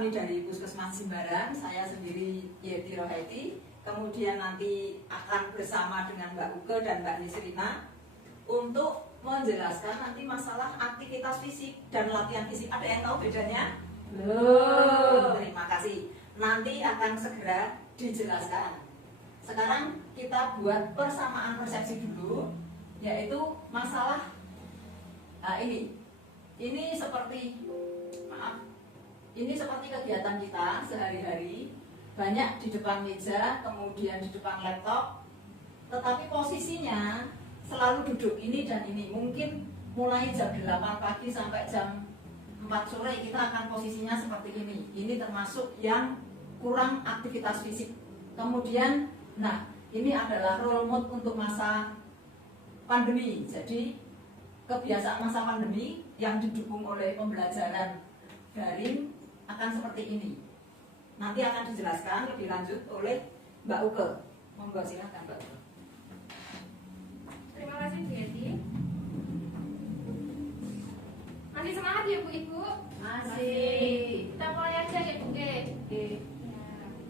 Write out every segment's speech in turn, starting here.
kami dari Puskesmas Jimbaran, saya sendiri Yeti Rohaiti, kemudian nanti akan bersama dengan Mbak Uke dan Mbak Nisrina untuk menjelaskan nanti masalah aktivitas fisik dan latihan fisik. Ada yang tahu bedanya? Belum. Terima kasih. Nanti akan segera dijelaskan. Sekarang kita buat persamaan persepsi dulu, yaitu masalah ini seperti kegiatan kita sehari-hari, banyak di depan meja, kemudian di depan laptop, tetapi posisinya selalu duduk ini dan ini. Mungkin mulai jam 8 pagi sampai jam 4 sore kita akan posisinya seperti ini. Ini termasuk yang kurang aktivitas fisik. Kemudian, ini adalah role mode untuk masa pandemi. Jadi kebiasaan masa pandemi yang didukung oleh pembelajaran daring akan seperti ini. Nanti akan dijelaskan lebih lanjut oleh Mbak Uke. Monggo silakan Mbak Uke. Terima kasih Bu Yeti. Masih semangat ya Bu Ibu? Masih. Kita mulai aja ya Bu Ke.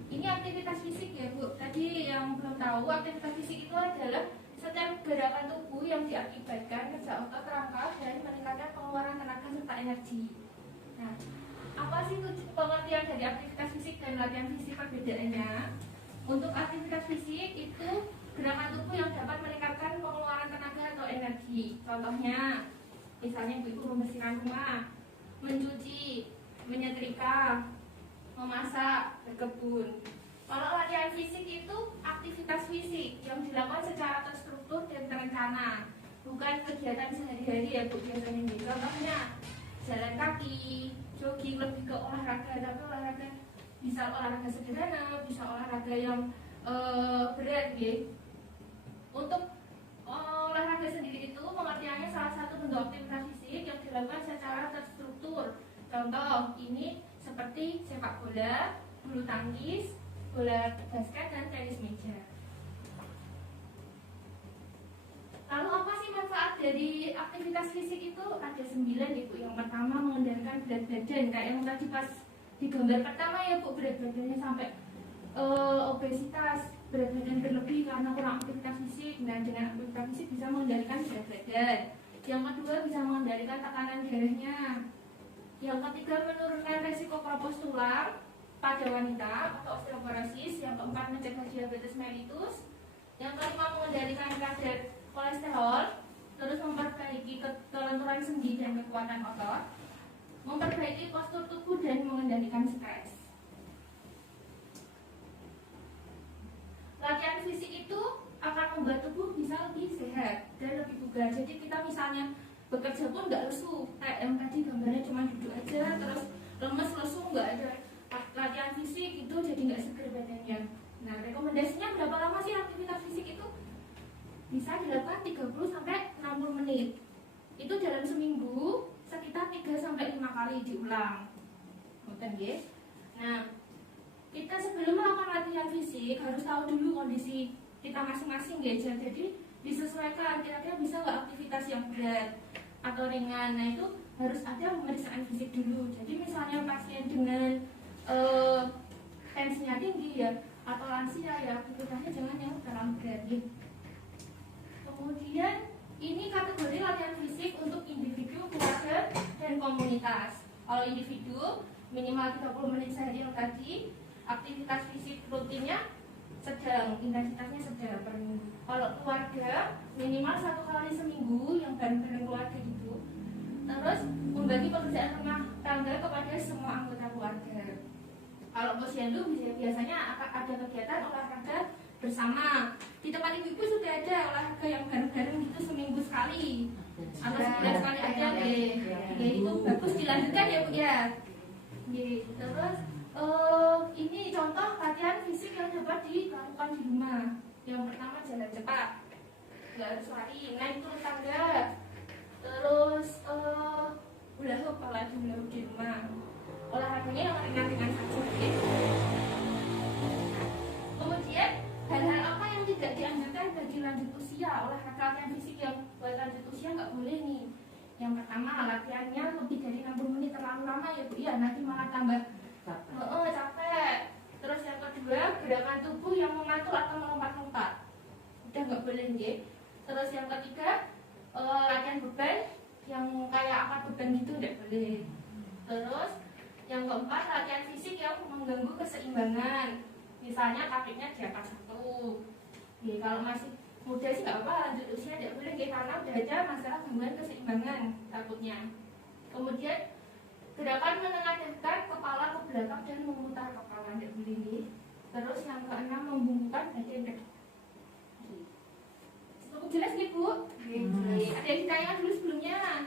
Ini aktivitas fisik ya Bu. Tadi yang belum tahu, aktivitas fisik itu adalah setiap gerakan tubuh yang diakibatkan kerja otot, rangka, dan meningkatkan pengeluaran tenaga serta energi. Nah, apa sih pengertian dari aktivitas fisik dan latihan fisik perbedaannya? Untuk aktivitas fisik itu gerakan tubuh yang dapat meningkatkan pengeluaran tenaga atau energi. Contohnya, misalnya ibu membersihkan rumah, mencuci, menyetrika, memasak, berkebun. Kalau latihan fisik itu aktivitas fisik yang dilakukan secara terstruktur dan terencana, bukan kegiatan sehari-hari ya Bu biasanya. Contohnya jalan kaki, jogging, lebih ke olahraga, tapi olahraga bisa olahraga sederhana, bisa olahraga yang berat ya. Untuk olahraga sendiri itu pengertiannya salah satu bentuk aktivitas fisik yang dilakukan secara terstruktur. Contoh ini seperti sepak bola, bulu tangkis, bola basket, dan tenis meja. Lalu apa sih manfaat dari aktivitas fisik itu? Ada 9 Ibu. Yang pertama mengendalikan berat badan, kayak yang tadi pas di gambar pertama ya Bu, berat badannya sampai obesitas, berat badan berlebih karena kurang aktivitas fisik. Nah, dengan aktivitas fisik bisa mengendalikan berat badan. Yang kedua bisa mengendalikan tekanan darahnya. Yang ketiga menurunkan resiko keropos tulang pada wanita atau osteoporosis. Yang keempat mencegah diabetes mellitus. Yang kelima mengendalikan kadar kolesterol, terus memperbaiki kelenturan sendi dan kekuatan otot, memperbaiki postur tubuh dan mengendalikan stres. Latihan fisik itu akan membuat tubuh bisa lebih sehat dan lebih bugar. Jadi kita misalnya bekerja pun nggak lesu, kayak yang tadi gambarnya cuma duduk aja terus lemes lesu, nggak ada latihan fisik itu jadi nggak seger badannya. Nah, rekomendasinya berapa lama sih aktivitas fisik itu? Bisa dilakukan 30 sampai 60 menit. Itu dalam seminggu sekitar 3 sampai 5 kali diulang. Ngoten nggih. Nah, kita sebelum melakukan latihan fisik harus tahu dulu kondisi kita masing-masing nggih. Jadi disesuaikan kira-kira bisa nggak aktivitas yang berat atau ringan. Nah, itu harus ada pemeriksaan fisik dulu. Jadi misalnya pasien dengan tensinya tinggi ya atau lansia ya, aktivitasnya jangan yang terlalu berat gitu. Kemudian ini kategori latihan fisik untuk individu, keluarga, dan komunitas. Kalau individu minimal 30 menit sehari yang tadi, aktivitas fisik rutinnya sedang, intensitasnya sedang per minggu. Kalau keluarga minimal 1 kali seminggu yang bareng-bareng keluarga gitu. Terus membagi pekerjaan rumah tangga kepada semua anggota keluarga. Kalau posyandu biasanya ada kegiatan olahraga bersama. Di tempat ibu-ibu sudah ada olahraga yang bareng-bareng gitu seminggu sekali atau sebulan sekali ada deh. Ya, itu bagus dilanjutkan ya Bu ya. Terus ini contoh latihan fisik yang dapat dilakukan di rumah. Yang pertama jalan cepat, nggak harus lari, naik turun tangga. Terus hula hoop, apalagi hula hoop di rumah. Olahraganya yang ringan-ringan saja gitu. Kemudian hal-hal apa yang tidak dianjurkan bagi lanjut usia? Olahraga latihan fisik yang buat lanjut usia nggak boleh nih. Yang pertama latihannya lebih dari 60 menit terlalu lama ya Bu ya, nanti malah tambah capek. Terus yang kedua, gerakan tubuh yang memantul atau melompat-lompat. Udah nggak boleh nggih. Terus yang ketiga, latihan beban yang kayak angkat beban gitu nggak boleh. Terus yang keempat, latihan fisik yang mengganggu keseimbangan. Misalnya kakinya di atas satu. Ya, kalau masih muda sih nggak apa-apa, lanjut usia nggak boleh nggih, karena udah ada masalah gangguan keseimbangan takutnya. Kemudian gerakan menengadahkan kepala ke belakang dan memutar kepala nggak boleh nggih. Terus yang keenam, membungkukkan badan ke depan. Cukup jelas nih Bu? Ada yang ditanya dulu sebelumnya?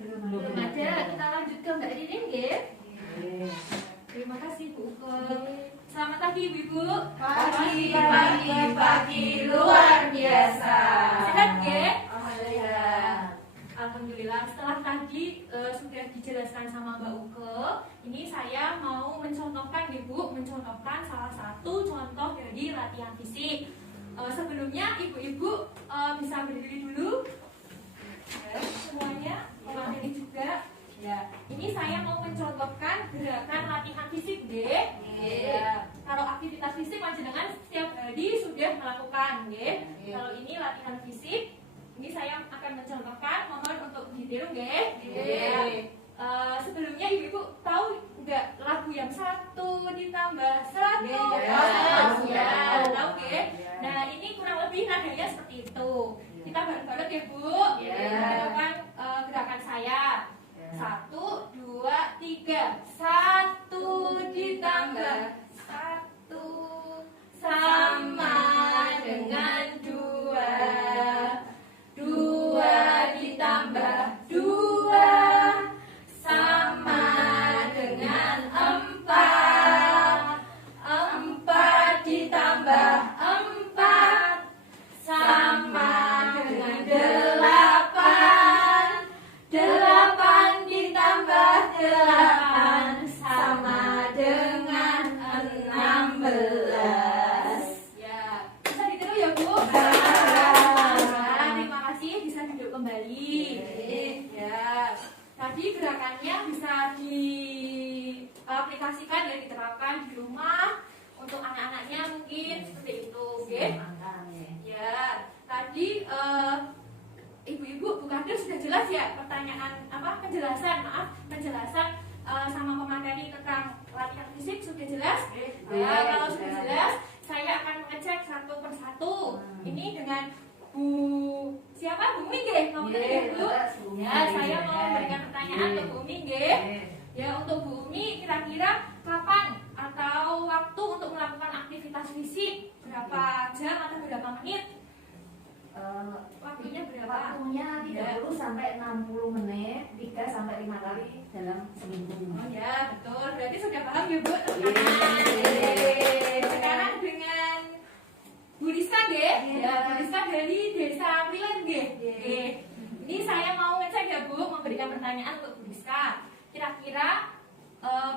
Belum ada. Kita lanjut ke Mbak Ririn nggih. Terima kasih Bu Uke. Selamat pagi Ibu-ibu. Pagi luar biasa. Sehat nggih? Alhamdulillah. Alhamdulillah. Setelah tadi sudah dijelaskan sama Mbak Uke, ini saya mau mencontohkan Ibu, mencontohkan salah satu contoh dari latihan fisik. Sebelumnya ibu-ibu bisa berdiri dulu. Ya, semuanya ini juga. Ya, ini saya mau mencontohkan gerakan latihan fisik deh. Ya, kalau aktivitas fisik panjenengan setiap hari sudah melakukan, deh. Kalau ini latihan fisik, ini saya akan mencontohkan. Mohon untuk ditiru, deh. Sebelumnya ibu tahu nggak lagu yang 1 ditambah 1? Ya, tahu deh. Nah, ini kurang lebih nadanya seperti itu. Kita bareng-bareng ya Bu. Lakukan gerakan saya. 1, 2, 3. 1 ditambah 1 sama dengan 2. 2 ditambah 2 sama dengan 4. 4 ditambah 4 sama dengan 8. 8 ditambah 8 sama dengan 16. Ya, bisa ditiru ya Bu? Terima kasih, bisa duduk kembali. Ya, tadi gerakannya bisa diaplikasikan dan diterapkan di rumah untuk anak-anaknya mungkin seperti itu, oke? Ya, tadi ibu-ibu Bu Kadir sudah jelas ya pertanyaan penjelasan sama pemateri tentang latihan fisik sudah jelas? Ya, kalau sudah jelas, saya akan mengecek satu persatu. Ini dengan Bu siapa? Bu Umi nggih? Ngomong dulu. Ya, saya mau memberikan pertanyaan untuk Bu Umi nggih. Ya, untuk Bu Umi kira-kira kapan atau waktu untuk melakukan aktivitas fisik? Berapa jam atau berapa menit? Waktunya berapa? Waktunya 30 sampai 60 menit, 3 sampai 5 kali dalam seminggu. Oh ya, betul. Berarti sudah paham ya Bu? Sekarang dengan Bu Rizka nggih? Ya, Bu Rizka dari Desa Prilen nggih. Ini saya mau ngecek ya Bu, memberikan pertanyaan untuk Bu Rizka. Kira-kira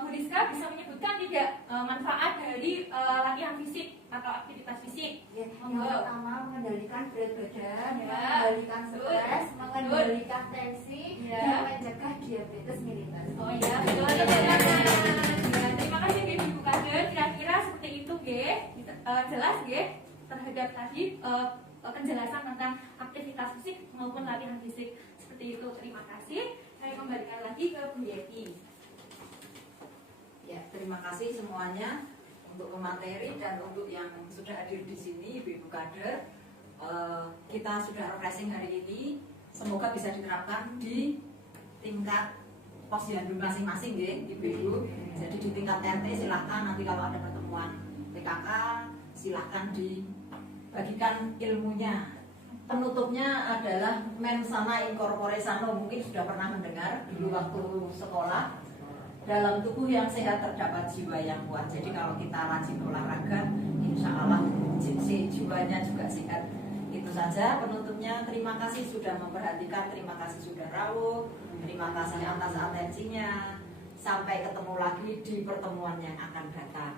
Bu Rizka bisa menyebutkan tidak manfaat dari latihan fisik atau aktivitas fisik? Yang pertama, mengendalikan berat badan, Ya. mengendalikan stres, mengendalikan tensi, Ya. dan mencegah diabetes mellitus. Oh iya, betul. Ya, terima kasih Ibu Kader. Kira-kira seperti itu nggih. Jelas nggih terhadap tadi penjelasan tentang aktivitas fisik maupun latihan fisik. Seperti itu. Terima kasih. Saya kembalikan lagi ke Bu Yeti. Ya, terima kasih semuanya untuk pemateri dan untuk yang sudah hadir di sini, Ibu-ibu kader. Kita sudah refreshing hari ini. Semoga bisa diterapkan di tingkat posyandu masing-masing, ya, Ibu-ibu. Jadi di tingkat RT silahkan nanti kalau ada pertemuan PKK silahkan dibagikan ilmunya. Penutupnya adalah mens sana in corpore sano, mungkin sudah pernah mendengar dulu waktu sekolah. Dalam tubuh yang sehat terdapat jiwa yang kuat. Jadi kalau kita rajin olahraga, insya Allah jiwanya juga sehat. Itu saja penutupnya. Terima kasih sudah memperhatikan, terima kasih sudah rawuh, terima kasih atas atensinya. Sampai ketemu lagi di pertemuan yang akan datang.